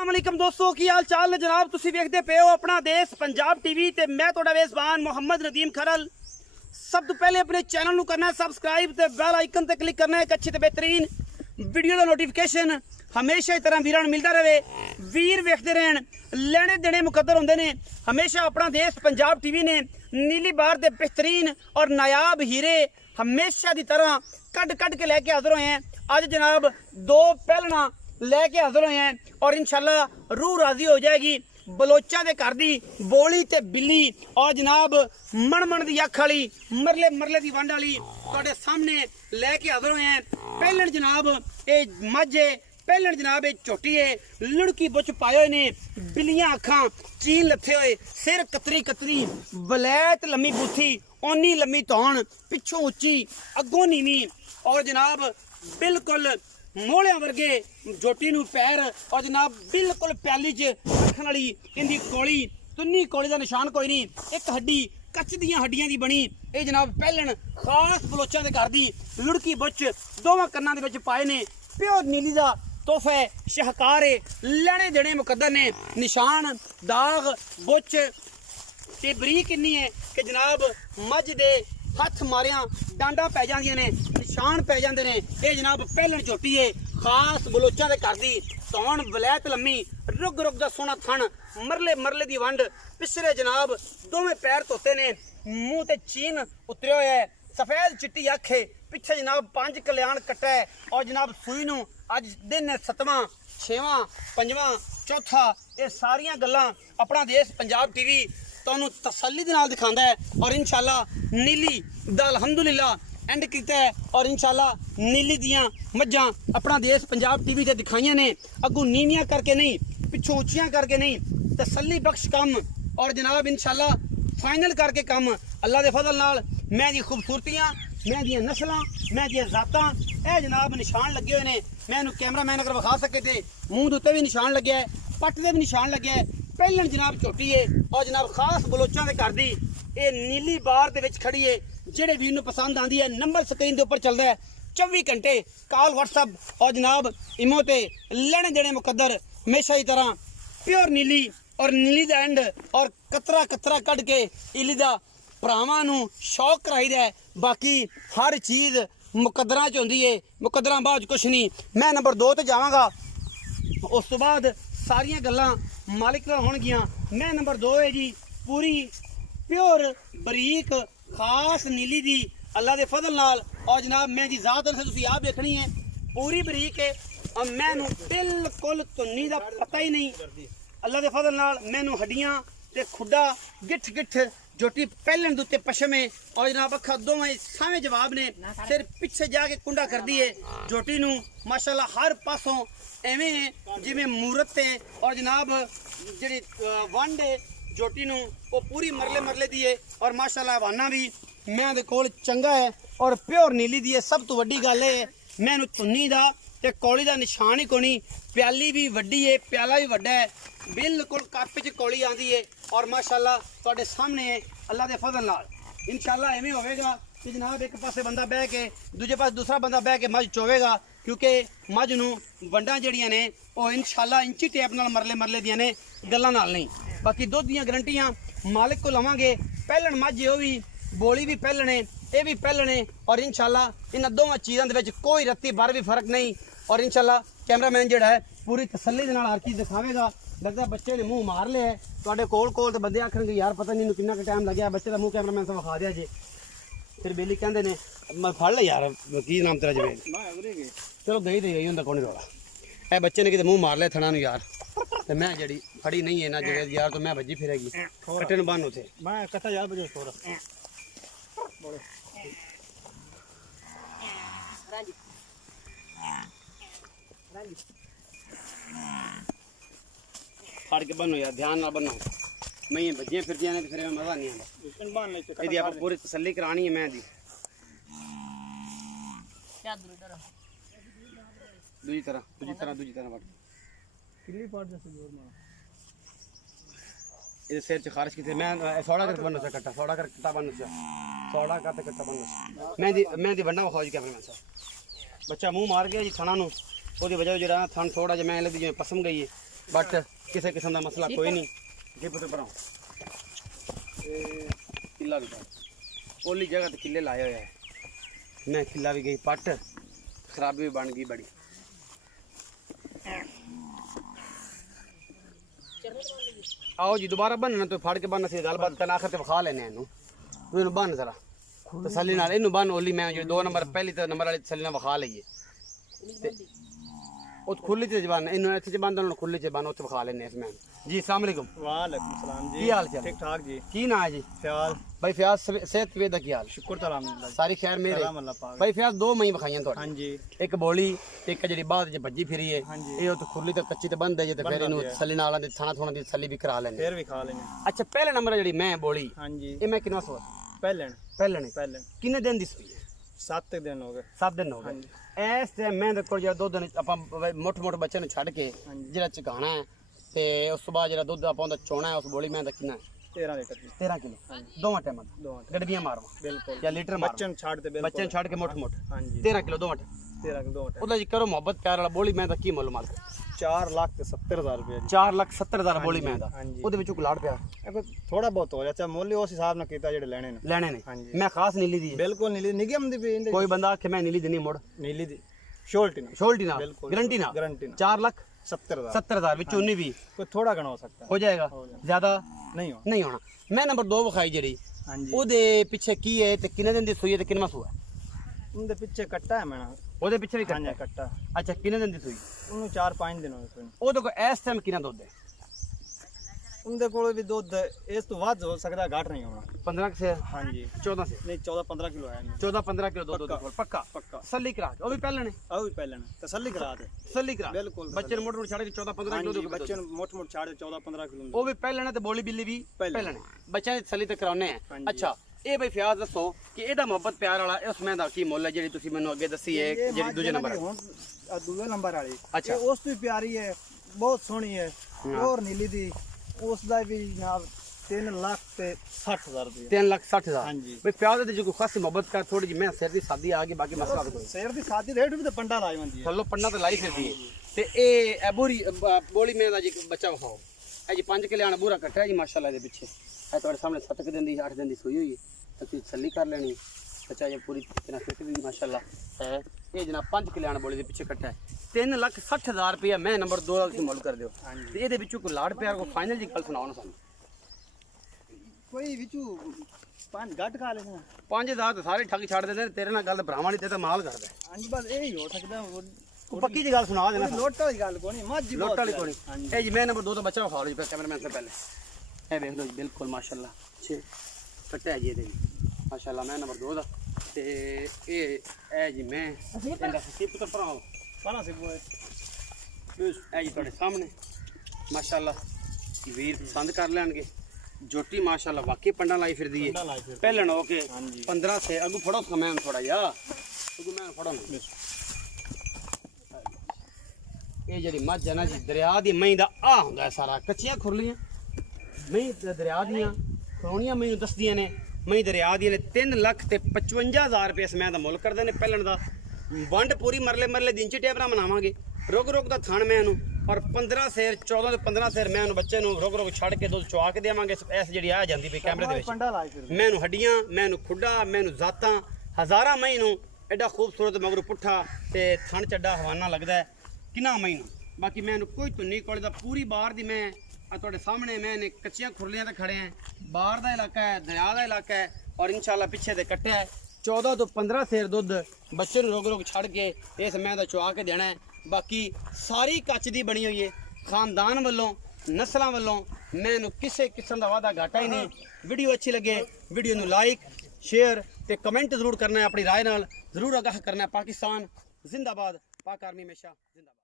अस्सलामुअलैकुम दोस्तों की हाल चाल ने जनाब तुसी वेखदे पे हो अपना देश पंजाब टीवी ते मैं तुहाडा मेज़बान मोहम्मद नदीम खरल। सब तो पहले अपने चैनल नू करना सबसक्राइब ते बेल आइकन ते क्लिक करना एक अच्छी ते बेहतरीन वीडियो का नोटिफिकेशन हमेशा इस तरह वीरां नू मिलता रहे। वीर वेखते रहन लेने देने मुकद्दर होंदे ने। हमेशा अपना देश पंजाब टीवी ने नीली बार दे बेहतरीन और नायाब हीरे हमेशा की तरह कट कट के लैके हाजिर होए हैं। अज जनाब दो पहलना लैके हाजिर होए हैं और इंशाल्लाह रूह राजी हो जाएगी। बलोचा दे घर दी बोली ते बिल्ली और जनाब मणमण दी अख वाली मरले मरले दी वंड वाली तुहाडे सामने लैके हाजिर होए हैं। पहलन जनाब ये मझे पहलन जनाब ये झोटी है लुड़की बुच पाए हुए ने बिल्लियां अखां चीन लथे हुए सिर कतरी कतरी बलैत लम्मी बूथी ओनी लम्मी तौण पिछों उच्ची अगों नीवी और जनाब बिल्कुल मोहलिया वर्गे झोटी नू पैर और जनाब बिल्कुल प्याली च रखने वाली इनकी कोली तुन्नी कोली का निशान कोई नहीं। एक हड्डी कच्च दियां हड्डियां दी बनी ये जनाब पहलन खास बलोचा दे घर दी लुड़की बुच दोवां कन्नां दे विच पाए ने प्योर नीली दा तोहफा है शाहकार है लेने देने मुकद्दर ने। निशान दाग बुच ते बरीक इन्नी है कि जनाब मझ दे हथ मारिया डांडा पै जांदियां ने निशान पै जांदे ने। ये जनाब पहलन झोटी है खास बलोचा दे घर दी तौण वलैत लम्मी रुग रुग दा सोहना थण मरले मरले दी वंड पिछले जनाब दोवें पैर धोते ने मूँह ते चीन उतरिया होया है सफेद चिट्टी अख है पिछे जनाब 5 कल्याण कट्टा है और जनाब सूई नू अज दिन है 7वां 6वां 5वां चौथा ये सारियां गल्लां अपना देश पंजाब टीवी तुहानू तसल्ली दे नाल दिखांदा है और इंशाल्लाह नीली दा अल्हम्दुलिल्लाह एंड कीता है और इंशाल्लाह नीली दियां मज्जां अपना देश पंजाब टीवी ते दिखाइयां ने अगू नीवियां करके नहीं पिछों उच्चियां करके नहीं तसल्ली बख्श कम और जनाब इंशाल्लाह फाइनल करके कम अल्लाह दे फजल नाल मैं दी खूबसूरतियां मैं दियां नस्लां मैं दियां जातां ए जनाब निशान लगे हुए ने। मैं इनू कैमरा मैन अगर विखा सके थे मूँह दे उत्ते भी निशान लग्या है पट दे भी निशान लग्या है। पहलन जनाब झोटी है और जनाब खास बलोचा दे घर दी ये नीली बार दे विच खड़ी है। जेड़े वीर नू पसंद आंदी है नंबर स्क्रीन के उपर चलता है 24 घंटे कॉल व्हाट्सअप और जनाब इमो ते लेने देने मुकद्दर हमेशा की तरह प्योर नीली और नीली दा एंड और कतरा कतरा कढ़ के इली दा भरावां नू शौक कराईदा है। बाकी हर चीज़ मुकद्दरां च होंदी है मुकद्दरां बाद कुछ नहीं। मैं नंबर 2 ते जावांगा उस तो बाद सारियां गल्लां मालिक नाल होणगियां। मैं नंबर 2 है जी पूरी प्योर बरीक खास नीली दी अल्लाह दे फजल नाल और जनाब मैं जी जात से तुसीं आप देखनी है पूरी बरीक है और मैनू बिल्कुल धुन्नी दा पता ही नहीं अल्लाह दे फजल नाल मैनू हड्डियां ते खुड्डा गिठ गिठ झोटी पहलन दे उत्ते पशम है और जनाब अखा दोवें सावें जवाब ने सिर पिछे जाके कुंडा कर दी है झोटी नू माशाल्लाह हर पासों एवें जिवें मूरत है और जनाब जिहड़ी वंड है झोटी नू वो पूरी मरले मरले दी है और माशाल्लाह हवाना भी मैं दे कोल चंगा है और प्योर नीली दी है। सब तो वड्डी गल है मैनू धुन्नी दा ते कौली दा निशान ही कोनी प्याली भी वड्डी है प्याला भी वड्डा है बिल्कुल कप च कौली आंदी है और माशाल्लाह तुहाडे सामने है अल्लाह दे फजल नाल इंशाल्लाह एवें होवेगा कि जनाब एक पासे बंदा बह के दूजे पासे दूसरा बंदा बह के मझ चोवेगा क्योंकि मझ नू वंडां जड़ियां ने वो इंशाल्लाह इंची टेप नाल मरले मरले दियां ने गल्लां नाल नहीं। बाकी दुध दियां गारंटियां मालिक को लवांगे पहलन मझ वो भी बोली भी पहलने ये भी पहलने और इंशाल्लाह इन दोवां चीज़ों के विच कोई रत्ती भर भी फर्क नहीं और इंशाल्लाह कैमरामैन जिहड़ा है पूरी तसल्ली दे नाल हर चीज़ दिखावेगा। लगता बच्चे ने मुँह मार लिया तुहाडे कोल कोल तो बंदे आखणगे यार पता नहीं किन्ना क टाइम लग्या बच्चे का मुँह कैमरामैन से विखा दिया जे फिर बेली कहते ने मैं फड़ ला यार की नाम तेरा जवेद चलो गई तो गई होंगे कौन रोला ए बच्चे ने किते मुँह मार लिया थना यार तो मैं जड़ी फड़ी नहीं है ना जवेद यार तो मैं बजी फिरेगी कट्टे नूं बन उथे मैं कट्टा यार बजे छोड़ फाड़ के बनो यार ध्यान ना बनो मैं ये बजियां फिर ने फिर मजा नहीं आता यदि आप पूरी तसल्ली करानी है मैं दी दूजी तरह बट किल्ली पाट जैसे जोर मारो ये सिर च खारिश की मैं सोड़ा करके बनो से कट्टा सोड़ा करके कट्टा बनो से सोड़ा करके कट्टा बनो मैं दी वंडा खौज के अपने में बच्चा मुंह मार गया जी थाना नू ओदी वजह जरा थान थोड़ा जिहा मैं लगी जिवें पसम गई है बट किसी किस्म का मसला कोई नहीं। जे पुत्र भराओ किला भी ओली जगह तो किले लाए हुए है। मैं किला भी गई पट खराबी भी बन गई बड़ी। आओ जी दोबारा बनना तो फाड़ के बनना सी गलबात करना आखिर ते खा लेने इनू तू इनू बन जरा तसल्ली नाल इनू बन ओली मैं जो 2 नंबर पहली तो नंबर वाली तसल्ली नाल खा लईए ते ਉਹ ਖੁੱਲੀ ਚ ਜ਼ਬਾਨ ਇਹਨੂੰ ਇੱਥੇ ਚ ਬੰਦ ਉਹਨਾਂ ਨੂੰ ਖੁੱਲੀ ਚ ਬੰਨ ਉੱਥੇ ਵਿਖਾ ਲੈਣੇ ਇਸ ਮੈਂ ਜੀ अस्सलाम वालेकुम वालेकुम सलाम जी। ਕੀ ਹਾਲ ਚਾਲ ठीक ठाक जी। ਕੀ ਨਾਂ ਹੈ ਜੀ ख्याल ਭਾਈ ਫਿਆਜ਼ ਸਿਹਤ ਵੇ ਦਾ ਕੀ ਹਾਲ शुक्र तो अल्हम्दुलिल्लाह ਸਾਰੀ ਖੈਰ ਮੇਰੇ सलाम अल्लाह पाक। ਭਾਈ ਫਿਆਜ਼ 2 ਮਈ ਵਿਖਾਈਆਂ हाँ ਤੁਹਾਡੀ जी ਇੱਕ ਬੋਲੀ ਤੇ ਇੱਕ ਜਿਹੜੀ ਬਾਅਦ ਚ ਭੱਜੀ ਫਿਰੀ ਹੈ ਹਾਂਜੀ। ਇਹ ਉੱਥੇ ਖੁੱਲੀ ਤੇ ਕੱਚੀ ਤੇ ਬੰਦ ਹੈ ਜੇ ਤੇ ਫਿਰ ਇਹਨੂੰ ਤਸੱਲੀ ਨਾਲ ਆਂਦੇ ਥਾਣਾ ਥੋਣਾ ਦੀ ਤਸੱਲੀ ਵੀ ਕਰਾ ਲੈਣੇ फिर भी खा लेने। ਅੱਛਾ ਪਹਿਲੇ ਨੰਬਰ ਜਿਹੜੀ ਮੈਂ ਬੋਲੀ हाँ जी ਇਹ ਮੈਂ ਕਿੰਨਾ ਸੋ पहलन ਪਹਿਲਣੇ पहलन ਕਿੰਨੇ ਦਿਨ ਦੀ ਸੂਈ ਹੈ 7 दिन हो गए। 7 ਦਿਨ ਹੋ ਗਏ ਇਸ ਤੇ ਮੈਂ ਦੇ ਕੋਲ ਜਿਹੜਾ ਦੁੱਧ ਨੇ ਆਪਾਂ ਮੋਟੇ ਬੱਚੇ ਨੂੰ ਛੱਡ ਕੇ ਹਾਂਜੀ। ਜਿਹੜਾ ਚਗਾਣਾ ਹੈ ਤੇ ਉਸ ਤੋਂ ਬਾਅਦ ਜਿਹੜਾ ਦੁੱਧ ਆਪਾਂ ਉਹਦਾ ਚੋਣਾ ਹੈ ਉਸ ਬੋਲੀ ਮੈਂ ਦਾ ਕਿੰਨਾ ਹੈ 13 लीटर जी। 13 ਕਿਲੋ ਦੋਵਾਂ ਟਾਈਮਾਂ ਦਾ दो ਗੜਬੀਆਂ ਮਾਰਵਾ बिल्कुल ਜਾਂ ਲੀਟਰ ਮਾਰਵਾ बच्चन छाड़ दे ਬੱਚੇ बिल्कुल। ਨੂੰ ਛੱਡ ਕੇ ਮੋਟ हाँ जी 13 ਕਿਲੋ ਦੋਵਾਂ ਟਾਈਮ 13 के 2 मीटर। ਉਹਦਾ ਜੀ ਕਰੋ ਮੁਹੱਬਤ ਪਿਆਰ ਵਾਲਾ ਬੋਲੀ ਮੈਂ ਦਾ ਕੀ ਮੁੱਲ ਮਾਰ 4,70,000 रुपए जी। 4,70,000 ਬੋਲੀ ਮੈਂ ਦਾ ਹਾਂਜੀ। ਉਹਦੇ ਵਿੱਚੋਂ ਲਾੜ ਪਿਆ थोड़ा बहुत हो जाता मूल्य उस हिसाब ਨਾਲ ਕੀਤਾ ਜਿਹੜੇ ਲੈਣੇ ਨੇ। ਲੈਣੇ ਨੇ ਹਾਂਜੀ। ਮੈਂ ਖਾਸ ਨੀਲੀ ਦੀ ਹੈ। ਬਿਲਕੁਲ ਨੀਲੀ ਨਿਗਮ ਦੀ ਵੀ ਇਹਦੇ ਕੋਈ ਬੰਦਾ ਆਖੇ ਮੈਂ ਨੀਲੀ ਦੇਣੀ ਮੁੜ ਨੀਲੀ ਦੀ ਸ਼ੋਲਟੀ ਨਾਲ ਸ਼ੋਲਟੀ ਨਾਲ ਬਿਲਕੁਲ। ਗਾਰੰਟੀ ਨਾਲ ਗਾਰੰਟੀ ਨਾਲ 4,70,000 70,000 ਵਿੱਚੋਂ 19 ਵੀ ਕੋਈ ਥੋੜਾ ਘਣਾ ਹੋ ਸਕਦਾ ਹੋ ਜਾਏਗਾ ਹੋ ਜਾਏਗਾ। ਜ਼ਿਆਦਾ ਨਹੀਂ ਹੋ। ਨਹੀਂ ਹੋਣਾ ਮੈਂ ਨੰਬਰ 2 ਵਿਖਾਈ ਜਿਹੜੀ ਹਾਂਜੀ ਉਹਦੇ ਪਿੱਛੇ ਕੀ ਹੈ ਤੇ ਕਿੰਨੇ ਦਿਨ ਦੀ ਸੂਈ ਹੈ ਤੇ ਕਿੰਨਾ ਸੂਆ ਹੈ ਉਹਦੇ ਪਿੱਛੇ ਕੱਟਾ ਹੈ ਮੈਨਾਂ। ਉਹਦੇ ਪਿੱਛੇ ਵੀ ਹਾਂਜੀ ਕੱਟਾ ਕੱਟਾ ਅੱਛਾ ਕਿੰਨੇ ਦਿਨ ਦੀ ਸੂਈ ਉਹਨੂੰ 4-5 ਦਿਨ ਹੋਏ ਕੋਈ। ਉਹਦੇ ਕੋਲ ਇਸ ਟਾਈਮ ਕਿੰਨਾ ਦੁੱਧ ਹੈ ਉਹਦੇ ਕੋਲ ਵੀ ਦੁੱਧ ਇਸ ਤੋਂ ਵੱਧ ਹੋ ਸਕਦਾ ਘੱਟ ਨਹੀਂ ਹੋਣਾ। 15 ਸੇ ਹਾਂਜੀ 14 ਸੇ ਨਹੀਂ 14-15 ਕਿਲੋ ਆਇਆ ਨਹੀਂ 14-15 ਕਿਲੋ ਦੁੱਧ ਉਹਦੇ ਕੋਲ ਪੱਕਾ ਪੱਕਾ। ਤਸੱਲੀ ਕਰਾ ਕੇ ਉਹ ਵੀ ਪਹਿਲਾਂ ਨੇ ਆਹ ਵੀ ਪਹਿਲਾਂ ਤਸੱਲੀ ਕਰਾ ਦੇ। ਤਸੱਲੀ ਕਰਾ ਬਿਲਕੁਲ ਬੱਚੇ ਨੂੰ ਮੋਟਰ ਛੱਡ ਕੇ 14-15 ਕਿਲੋ ਹਾਂਜੀ ਦੁੱਧ ਬੱਚੇ ਨੂੰ ਮੋਟ ਛਾੜੇ 14-15 ਕਿਲੋ ਉਹ ਵੀ ਪਹਿਲਾਂ ਨੇ ਤੇ ਬੋਲੀ ਬਿੱਲੀ ਵੀ ਪਹਿਲਾਂ। ਪਹਿਲਾਂ ਨੇ ਬੱਚਿਆਂ ਦੀ ਤਸੱਲੀ ਤੇ ਕਰਾਉਨੇ ਆ ਹਾਂਜੀ। ਅੱਛਾ ਇਹ ਬਈ ਫਿਆਜ਼ ਦੱਸੋ ਕਿ ਇਹਦਾ ਮੁਹੱਬਤ ਪਿਆਰ ਵਾਲਾ ਉਸ ਮੈਂ ਦਾ ਕੀ ਮੁੱਲ ਹੈ ਜਿਹੜੀ ਤੁਸੀਂ ਮੈਨੂੰ ਅੱਗੇ ਦੱਸੀ ਹੈ ਜਿਹੜੀ ਦੂਜੇ ਨੰਬਰ ਹੁਣ ਦੂਜੇ ਨੰਬਰ ਵਾਲੀ ਅੱਛਾ। ਇਹ ਉਸ ਤੋਂ ਵੀ ਪਿਆਰੀ ਹੈ ਬਹੁਤ ਸੋਹਣੀ ਹੈ ਹੋਰ ਨੀਲੀ ਦੀ ਉਸ ਦਾ ਵੀ ਜਨਾਬ 3,60,000 ਰੁਪਏ। 3,60,000 ਹਾਂਜੀ। ਬਈ ਫਿਆਜ਼ ਦੀ ਜੋ ਖਾਸ ਮੁਹੱਬਤ ਕਰ ਥੋੜੀ ਜਿਹੀ ਮੈਂ ਸਿਰ ਦੀ ਸਾਦੀ ਆ ਗਈ ਬਾਕੀ ਮਸਲਾ ਕੋਈ ਸ਼ੇਰ ਦੀ ਸਾਦੀ ਰੇਟ ਵੀ ਤੇ ਪੰਡਾ ਲਾਈ ਹੁੰਦੀ ਹੈ। ਥੱਲੋਂ ਪੰਨਾ ਤੇ ਲਾਈ ਫਿਰਦੀ ਹੈ ਤੇ ਇਹ ਐਬੂਰੀ ਬੋਲੀ ਮੈਂ ਦਾ ਜੀ ਬੱਚਾ ਵਿਖਾਓ ਇਹ ਜੀ 5 ਕਿਲਿਆਂ ਦਾ ਬੂਰਾ ਕੱਟਿਆ ਜੀ ਮਾਸ਼ਾਅੱਲਾ ਇਹਦੇ ਪਿੱਛੇ ਇਹ ਤੁਹਾਡੇ ਸਾਹਮਣੇ 7 ਦਿਨ ਦੀ 8 ਦਿਨ ਦੀ ਸੂਈ ਹੋਈ ਹੈ ਤਾਂ ਤੁਸੀਂ ਤਸੱਲੀ ਕਰ ਲੈਣੀ ਬੱਚਾ ਇਹ ਪੂਰੀ ਤਰੀਕੇ ਨਾਲ ਫਿੱਟ ਵੀ ਮਾਸ਼ਾਅੱਲਾ ਹੈ ਇਹ ਜਨਾਬ 5 ਕਿਲਿਆਂ ਦਾ ਬੋਲੀ ਦੇ ਪਿੱਛੇ ਕੱਟਿਆ 3,60,000 ਰੁਪਏ ਮੈਂ ਨੰਬਰ 2 ਦਾ ਤੁਸੀਂ ਮੁੱਲ ਕਰ ਦਿਓ ਤੇ ਇਹਦੇ ਵਿੱਚੋਂ ਕੋਈ ਲਾੜ ਪਿਆਰ ਕੋਈ ਫਾਈਨਲ ਜੀ ਗੱਲ ਸੁਣਾਓ ਨਾ ਸਾਨੂੰ ਕੋਈ ਵਿੱਚੂ 5 ਘੱਟ ਖਾ ਲੈਣਾ। 5,000 ਤਾਂ ਸਾਰੇ ਠੱਗ ਛੱਡ ਦਿੰਦੇ ਨੇ ਤੇਰੇ ਨਾਲ ਗੱਲ ਭਰਾਵਾਂ ਨਹੀਂ ਤੇ ਤਾਂ ਮਾਲ ਕਰਦਾ ਹਾਂਜੀ ਬਸ ਇਹ ਹੀ ਹੋ ਸਕਦਾ। ਤੂੰ ਪੱਕੀ ਜੀ ਗੱਲ ਸੁਣਾ ਦੇਣਾ ਲੋਟ ਵਾਲੀ ਗੱਲ ਕੋਈ ਨਹੀਂ ਮੱਝ ਜੀ ਲੋਟ ਵਾਲੀ ਕੋਣੀ ਹਾਂਜੀ ਇਹ ਜੀ ਮੈਂ ਨੰਬਰ 2 ਦਾ ਬੱਚਾ ਵਿਖਾ ਲਓ ਜੀ ਕੈਮਰਾਮੈਨ ਤੋਂ ਪਹਿਲੇ ਇਹ ਵੇਖ ਲਓ ਜੀ ਬਿਲਕੁਲ ਮਾਸ਼ਾਅੱਲਾ ਛੇ ਕੱਟਿਆ ਜੀ ਇਹਦੇ ਵੀ ਮਾਸ਼ਾਅੱਲਾ ਮੈਂ ਨੰਬਰ 2 ਦਾ ਤੇ ਇਹ ਜੀ ਮੈਂ ਇਹਦਾ ਸਿੱਪ ਤੋਂ ਭਰਾਓ ਪਾਣਾ ਸੀ ਬੋਏ ਇਹ ਜੀ ਤੁਹਾਡੇ ਸਾਹਮਣੇ ਮਾਸ਼ਾਅੱਲਾ ਵੀਰ ਪਸੰਦ ਕਰ ਲੈਣਗੇ ਜੋਟੀ ਮਾਸ਼ਾਅੱਲਾ ਵਾਕਈ ਪੰਡਾ ਲਾਈ ਫਿਰਦੀ ਪੰਡਾ ਹੈ ਲਾਈ ਫਿਰਦੀ। ਪਹਿਲਣ ਹੋ ਕੇ ਹਾਂਜੀ 15 ਸੇ ਅਗੂ ਫੜੋ ਸਮਾਂ ਥੋੜਾ ਜਿਹਾ ਅਗੂ ਮੈਂ ਫੜੋ ਨਾ। ਇਹ ਜਿਹੜੀ ਮੱਝ ਹੈ ਨਾ ਜੀ ਦਰਿਆ ਦੀ ਮਹੀਂ ਦਾ ਆ ਹੁੰਦਾ ਹੈ ਸਾਰਾ ਕੱਚੀਆਂ ਖੁਰਲੀਆਂ ਮਹੀਂ ਦਰਿਆ ਦੀਆਂ ਖਰੋਣੀਆਂ ਮੈਨੂੰ ਦੱਸਦੀਆਂ ਨੇ ਮਹੀਂ ਦਰਿਆ ਦੀਆਂ ਨੇ 3,55,000 ਰੁਪਏ ਇਸ ਮੈਂ ਦਾ ਮੁੱਲ ਕਰਦੇ ਨੇ ਪਹਿਲਣ ਦਾ ਵੰਡ ਪੂਰੀ ਮਰਲੇ ਦਿਨ ਚ ਟੇਬਰਾ ਮਨਾਵਾਂਗੇ ਰੁਕ ਦਾ ਥਣ ਮੈਂ ਨੂੰ ਔਰ 15 ਸੇਰ 14 ਤੇ 15 ਸੇਰ ਮੈਂ ਨੂੰ ਬੱਚੇ ਨੂੰ ਰੁਕ ਛੱਡ ਕੇ ਦੁੱਧ ਚਵਾ ਕੇ ਦੇਵਾਂਗੇ ਇਸ ਜਿਹੜੀ ਆ ਜਾਂਦੀ ਪਈ ਕੈਮਰੇ ਦੇ ਵਿੱਚ ਪੰਡਾ ਲਾਈ ਫਿਰ ਮੈਨੂੰ ਹੱਡੀਆਂ ਮੈਨੂੰ ਖੁੱਡਾ ਮੈਨੂੰ ਜ਼ਾਤਾਂ ਹਜ਼ਾਰਾਂ ਮਹੀਂ ਨੂੰ ਐਡਾ ਖੂਬਸੂਰਤ ਮਗਰ ਪੁੱਠਾ ਤੇ ਥਣ ਚੱਡਾ ਹਵਾਨਾ ਲੱਗਦਾ ਹੈ ਕਿੰਨਾ ਮਹੀਂ ਨੂੰ ਬਾਕੀ ਮੈਨੂੰ ਕੋਈ ਧੁੰਨੀ ਕੋਲੇ ਦਾ ਪੂਰੀ ਬਾਹਰ ਦੀ ਮੈਂ ਆ ਤੁਹਾਡੇ ਸਾਹਮਣੇ ਮੈਂ ਨੇ ਕੱਚੀਆਂ ਖੁਰਲੀਆਂ ਤੇ ਖੜੇ ਆਂ ਬਾਹਰ ਦਾ ਇਲਾਕਾ ਹੈ ਦਰਿਆ ਦਾ ਇਲਾਕਾ ਹੈ ਔਰ ਇਨਸ਼ਾਅੱਲਾ ਪਿੱਛੇ ਤੇ ਕੱਟਿਆ ਹੈ 14 ਤੋਂ 15 ਸੇਰ ਦੁੱਧ ਬੱਚੇ ਨੂੰ ਰੁਕ ਛੱਡ ਕੇ ਇਸ ਮੈਂ ਦਾ ਚਵਾ ਕੇ ਦੇਣਾ ਹੈ ਬਾਕੀ ਸਾਰੀ ਕੱਚ ਦੀ ਬਣੀ ਹੋਈ ਹੈ ਖਾਨਦਾਨ ਵੱਲੋਂ ਨਸਲਾਂ ਵੱਲੋਂ ਮੈਨੂੰ ਕਿਸੇ ਕਿਸਮ ਦਾ ਵਾਦਾ ਘਾਟਾ ਹੀ ਨਹੀਂ ਵੀਡੀਓ ਅੱਛੀ ਲੱਗੇ ਵੀਡੀਓ ਨੂੰ ਲਾਈਕ ਸ਼ੇਅਰ ਤੇ ਕਮੈਂਟ ਜ਼ਰੂਰ ਕਰਨਾ ਹੈ ਆਪਣੀ ਰਾਏ ਨਾਲ ਜ਼ਰੂਰ ਆਗਾਹ ਕਰਨਾ ਹੈ ਪਾਕਿਸਤਾਨ ਜ਼ਿੰਦਾਬਾਦ ਪਾਕ ਆਰਮੀ ਹਮੇਸ਼ਾ ਜ਼ਿੰਦਾਬਾਦ